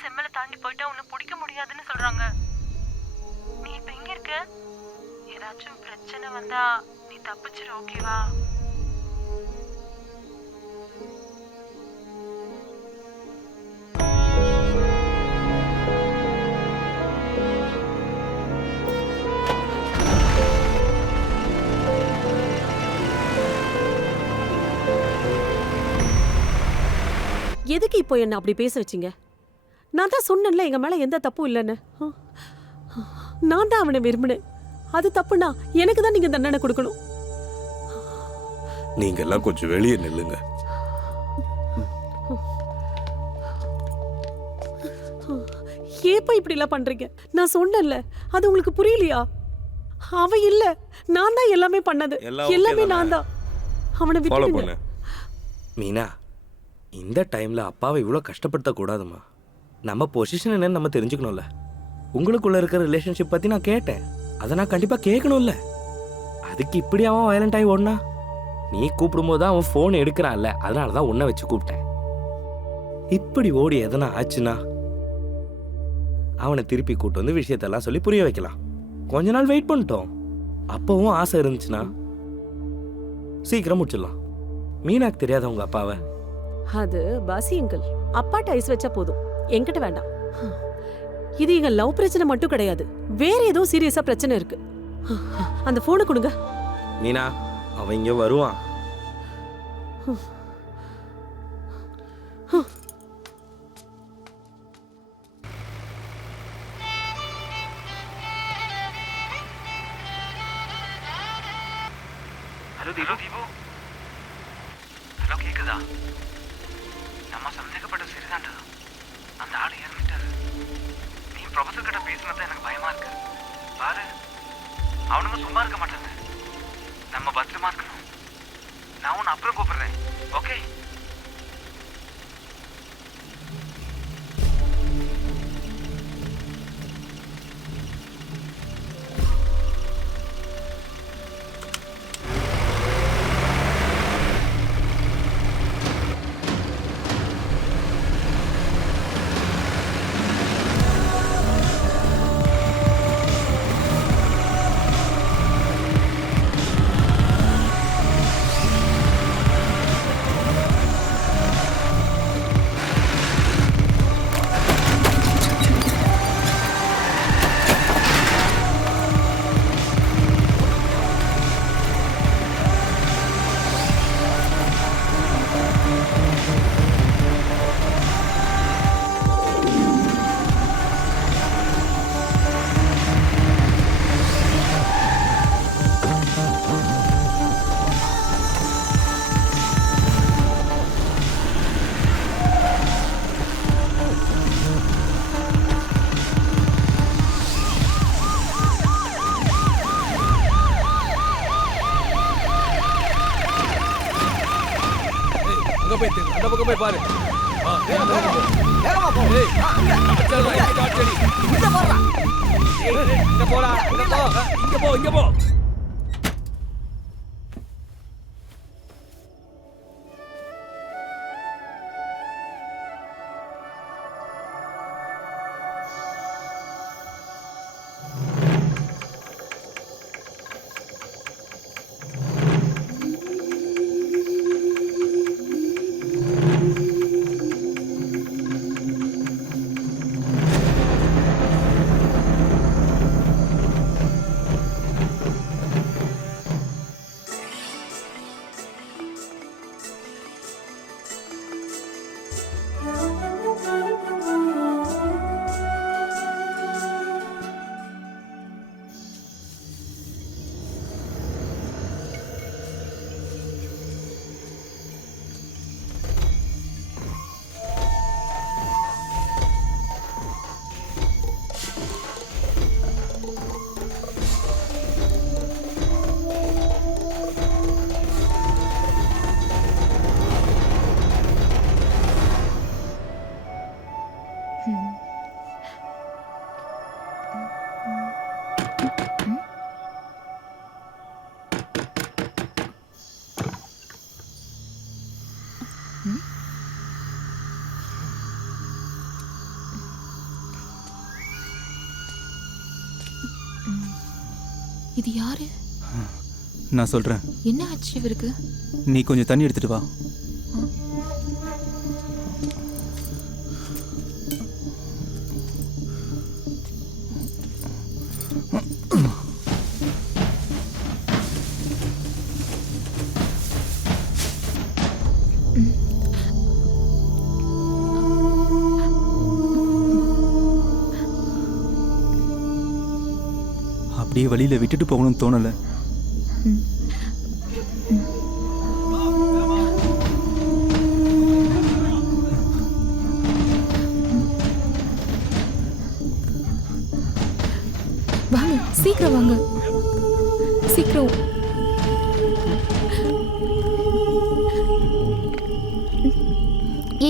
செம்மலை தாண்டி போயிட்டா உன்னை பிடிக்க முடியாதுன்னு சொல்றாங்க. நீ இப்ப எங்க இருக்க? ஏதாச்சும் பிரச்சனை வந்தா நீ தப்பிச்சிரு ஓகேவா எதுக்கு இப்போ என்ன அப்படி பேச வச்சீங்க? நான் தான் சொன்னேன்ல எங்க மேல எந்த தப்பும் இல்லைன்னு. நான் தான் அவனை விரும்பினேன். அது தப்புனா எனக்கு தான் நீங்க தண்டனை கொடுக்கணும். நீங்க எல்லாம் கொஞ்சம் வெளியே நில்லுங்க. ஏப்பா இப்படி எல்லாம் பண்றீங்க? நான் சொன்னேன்ல அது உங்களுக்கு புரியலையா? அவ இல்ல நான் தான் எல்லாமே பண்ணது. எல்லாம்? நான் தான். அவனை பண்ணு. மீனா இந்த டைமில் அப்பாவை இவ்வளோ கஷ்டப்படுத்தக்கூடாதுமா நம்ம பொசிஷன் என்னன்னு நம்ம தெரிஞ்சுக்கணும்ல. உங்களுக்குள்ளே இருக்கிற ரிலேஷன்ஷிப் பற்றி நான் கேட்டேன். அதை நான் கண்டிப்பாக கேட்கணும்ல. அதுக்கு இப்படி அவன் வயலண்ட் ஆகி ஓடனா? நீ கூப்பிடும்போது தான் அவன் ஃபோன் எடுக்கிறான்ல. அதனால தான் உன்னை வச்சு கூப்பிட்டேன். இப்படி ஓடி எதனா ஆச்சுன்னா? அவனை திருப்பி கூப்பிட்டு வந்து விஷயத்தெல்லாம் சொல்லி புரிய வைக்கலாம். கொஞ்ச நாள் வெயிட் பண்ணிட்டோம். அப்பவும் ஆசை இருந்துச்சுன்னா? சீக்கிரம் முடிச்சிடலாம். மீனாக்கு தெரியாத உங்கள் அப்பாவை. அது பாசி அங்கிள். அப்பாட்ட ஐஸ் வச்சா போதும். என்கிட்ட வேண்டாம். இது எங்க லவ் பிரச்சனை மட்டும் கிடையாது. வேற ஏதோ சீரியஸா பிரச்சனை இருக்கு. அந்த போனை கொடுங்க. மீனா அவன் இங்க வருவான். ஹலோ தீபு. ஹலோ கேக்குதா? சும்மா இருக்க மாட்டேன். அந்த பக்கம் போய் பாரு இங்க. போடா, இங்க போ. இங்க போ இங்க போ. யாரு? நான் சொல்கிறேன் என்ன ஆச்சு இவருக்கு? நீ கொஞ்சம் தண்ணி எடுத்துட்டு வா. அப்படியே வழியில் விட்டுட்டு போகணும்னு தோணலை. வாங்க சீக்கிரம் வாங்க. சீக்கிரம்.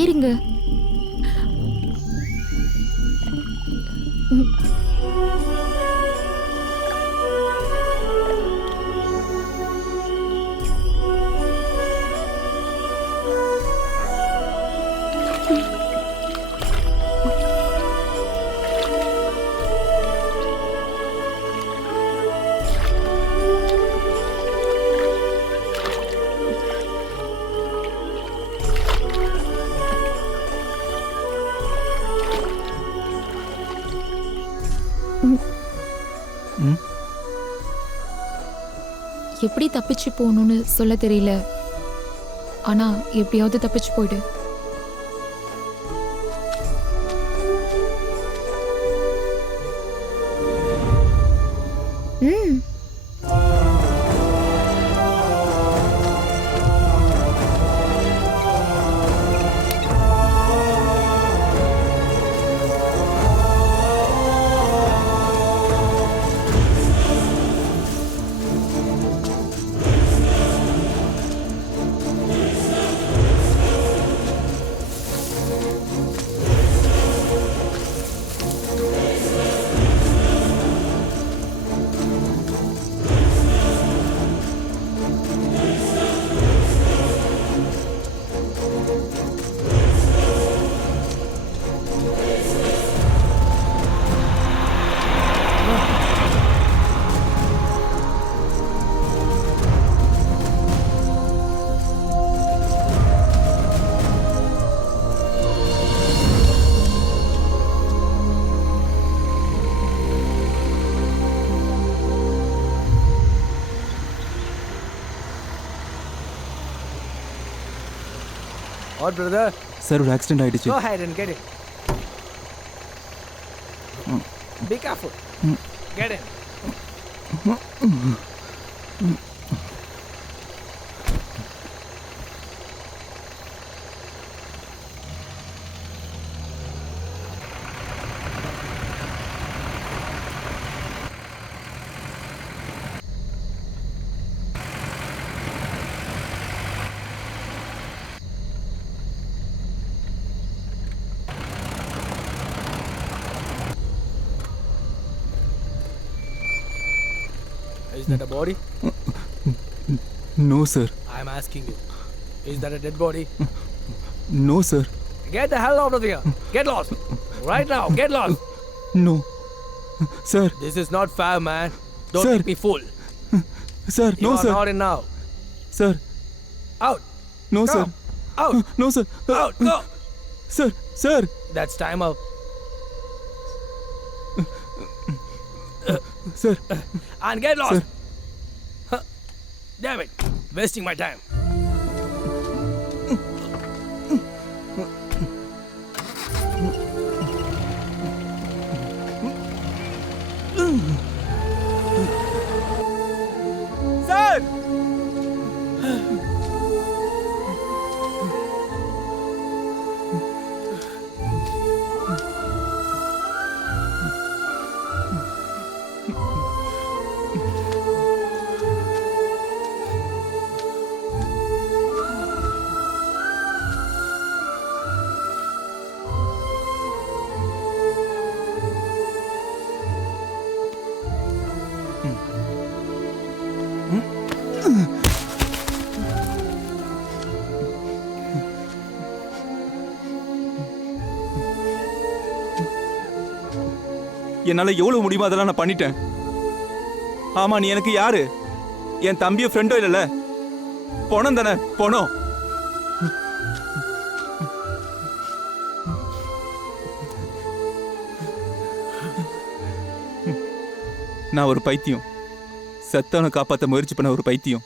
ஏறுங்க. எப்படி தப்பிச்சு போகணும்னு சொல்ல தெரியல. ஆனா எப்படியாவது தப்பிச்சு போயிடு. What, brother? Sir, ഒരു ആക്സിഡന്റ് ആയിടിച്ചു Go ahead and get it. Be careful. Get it. Is that a body? No, sir. I'm asking you. Is that a dead body? No, sir. Get the hell out of here. Get lost. Right now. Get lost. No. Sir. This is not fair, man. Don't sir. make me fool. Sir, you no, are sir. not in now. Sir. Out. No, Come. sir. Out. No, sir. Out. Go. Sir, sir. That's time out. Sir And get lost. Sir. Huh. Damn it. Wasting my time. என்னால் எவ்வளோ முடியுமோ அதெல்லாம் நான் பண்ணிட்டேன். ஆமா நீ எனக்கு யாரு? என் தம்பியோ ஃப்ரெண்டோ இல்லைல்ல? பணம் தானே பணம். நான் ஒரு பைத்தியம். செத்தவனை காப்பாற்ற முயற்சி பண்ண ஒரு பைத்தியம்.